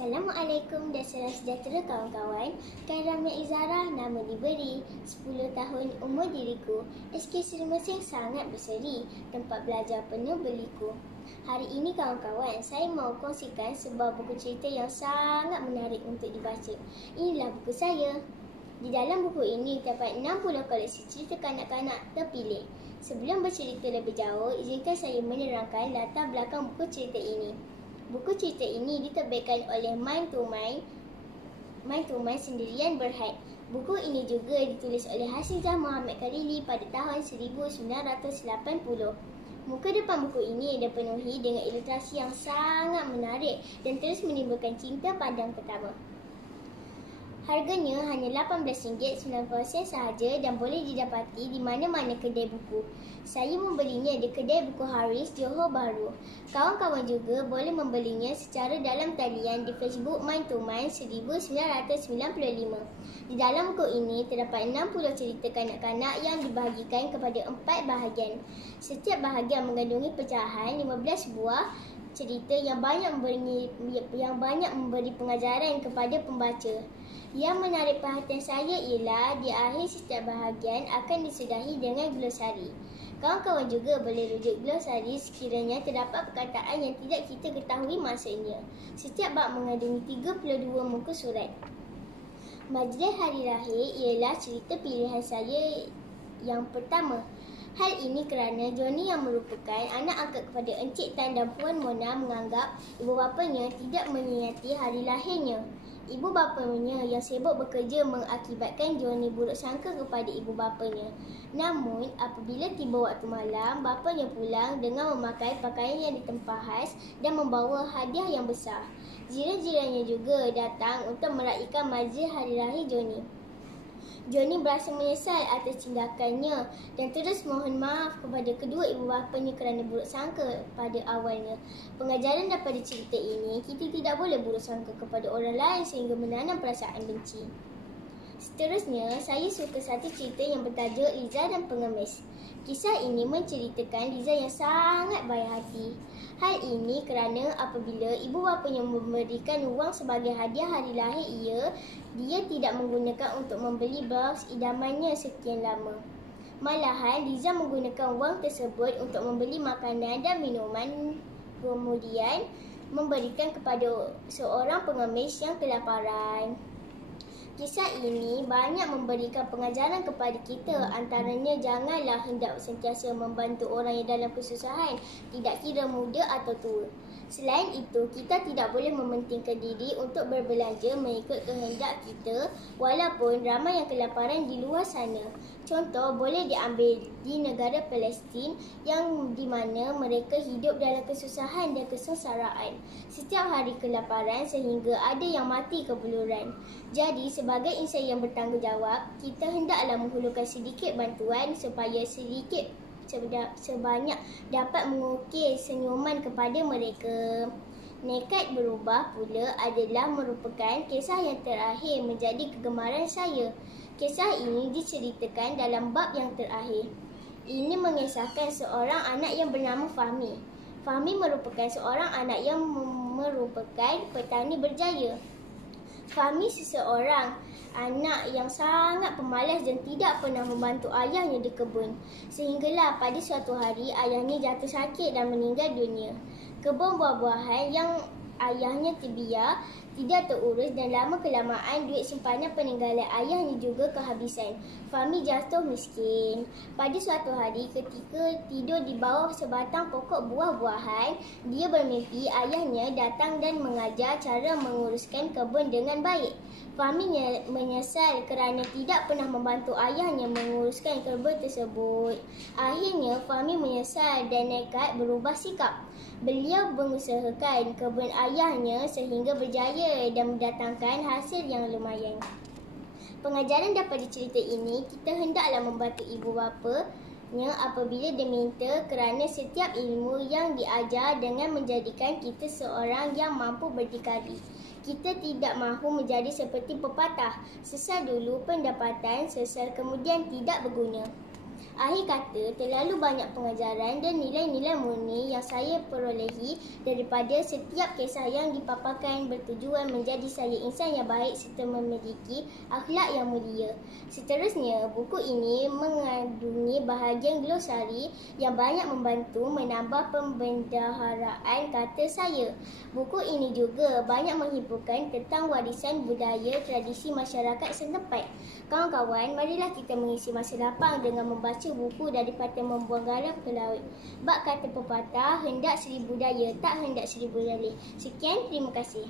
Assalamualaikum dan salam sejahtera kawan-kawan. Ramya Izara nama diberi. 10 tahun umur diriku. SK Seri Mesin sangat berseri. Tempat belajar penuh berliku. Hari ini kawan-kawan, saya mau kongsikan sebuah buku cerita yang sangat menarik untuk dibaca. Inilah buku saya. Di dalam buku ini terdapat 60 koleksi cerita kanak-kanak terpilih. Sebelum bercerita lebih jauh, izinkan saya menerangkan latar belakang buku cerita ini. Buku cerita ini diterbitkan oleh Mind to Mind Sendirian Berhad. Buku ini juga ditulis oleh Hasizah Muhammad Karili pada tahun 1980. Muka depan buku ini dipenuhi dengan ilustrasi yang sangat menarik dan terus menimbulkan cinta pandang pertama. Harganya hanya RM18.90 sahaja dan boleh didapati di mana-mana kedai buku. Saya membelinya di kedai buku Haris, Johor Bahru. Kawan-kawan juga boleh membelinya secara dalam talian di Facebook Mind to Mind 1995. Di dalam buku ini terdapat 60 cerita kanak-kanak yang dibahagikan kepada 4 bahagian. Setiap bahagian mengandungi pecahan 15 buah cerita yang banyak memberi pengajaran kepada pembaca. Yang menarik perhatian saya ialah di akhir setiap bahagian akan disudahi dengan glosari. Kawan-kawan juga boleh rujuk glosari sekiranya terdapat perkataan yang tidak kita ketahui maksudnya. Setiap bab mengandungi 32 muka surat. Majlis Hari Lahir ialah cerita pilihan saya yang pertama. Hal ini kerana Johnny yang merupakan anak angkat kepada Encik Tan dan Puan Mona menganggap ibu bapanya tidak mengingati hari lahirnya. Ibu bapanya yang sibuk bekerja mengakibatkan Johnny buruk sangka kepada ibu bapanya. Namun, apabila tiba waktu malam, bapanya pulang dengan memakai pakaian yang ditempah khas dan membawa hadiah yang besar. Jiran-jirannya juga datang untuk meraihkan majlis hari lahir Johnny. Johnny berasa menyesal atas tindakannya dan terus mohon maaf kepada kedua ibu bapanya kerana buruk sangka pada awalnya. Pengajaran daripada cerita ini, kita tidak boleh buruk sangka kepada orang lain sehingga menanam perasaan benci. Seterusnya, saya suka satu cerita yang bertajuk Liza dan Pengemis. Kisah ini menceritakan Liza yang sangat baik hati. Hal ini kerana apabila ibu bapanya memberikan wang sebagai hadiah hari lahir dia tidak menggunakan untuk membeli blus idamannya sekian lama. Malahan, Liza menggunakan wang tersebut untuk membeli makanan dan minuman, kemudian memberikan kepada seorang pengemis yang kelaparan. Kisah ini banyak memberikan pengajaran kepada kita, antaranya janganlah hendak sentiasa membantu orang yang dalam kesusahan, tidak kira muda atau tua. Selain itu, kita tidak boleh mementingkan diri untuk berbelanja mengikut kehendak kita walaupun ramai yang kelaparan di luar sana. Contoh boleh diambil di negara Palestin yang di mana mereka hidup dalam kesusahan dan kesengsaraan. Setiap hari kelaparan sehingga ada yang mati kebeluran. Jadi sebagai insan yang bertanggungjawab, kita hendaklah menghulurkan sedikit bantuan supaya sebanyak dapat mengukir senyuman kepada mereka. Nekat berubah pula adalah merupakan kisah yang terakhir menjadi kegemaran saya. Kisah ini diceritakan dalam bab yang terakhir. Ini mengisahkan seorang anak yang bernama Fahmi. Fahmi merupakan seorang anak yang merupakan petani berjaya. Fahmi seseorang anak yang sangat pemalas dan tidak pernah membantu ayahnya di kebun. Sehinggalah pada suatu hari ayahnya jatuh sakit dan meninggal dunia. Kebun buah-buahan yang ayahnya terbiar tidak terurus dan lama-kelamaan duit simpanan peninggalan ayahnya juga kehabisan. Fahmi jatuh miskin. Pada suatu hari ketika tidur di bawah sebatang pokok buah-buahan, dia bermimpi ayahnya datang dan mengajar cara menguruskan kebun dengan baik. Fahmi menyesal kerana tidak pernah membantu ayahnya menguruskan kebun tersebut. Akhirnya Fahmi menyesal dan nekat berubah sikap. Beliau mengusahakan kebun ayahnya sehingga berjaya dan mendatangkan hasil yang lumayan. Pengajaran daripada cerita ini, kita hendaklah membantu ibu bapanya apabila diminta kerana setiap ilmu yang diajar dengan menjadikan kita seorang yang mampu berdikari. Kita tidak mahu menjadi seperti pepatah, sesal dulu pendapatan, sesal kemudian tidak berguna. Akhir kata, terlalu banyak pengajaran dan nilai-nilai murni yang saya perolehi daripada setiap kisah yang dipaparkan bertujuan menjadi saya insan yang baik serta memiliki akhlak yang mulia. Seterusnya, buku ini mengandungi bahagian glosari yang banyak membantu menambah pembendaharaan kata saya. Buku ini juga banyak menghimpunkan tentang warisan budaya tradisi masyarakat setempat. Kawan-kawan, marilah kita mengisi masa lapang dengan membaca buku daripada membuang garam ke laut. Bak kata pepatah, hendak seribu daya, tak hendak seribu dalih. Sekian, terima kasih.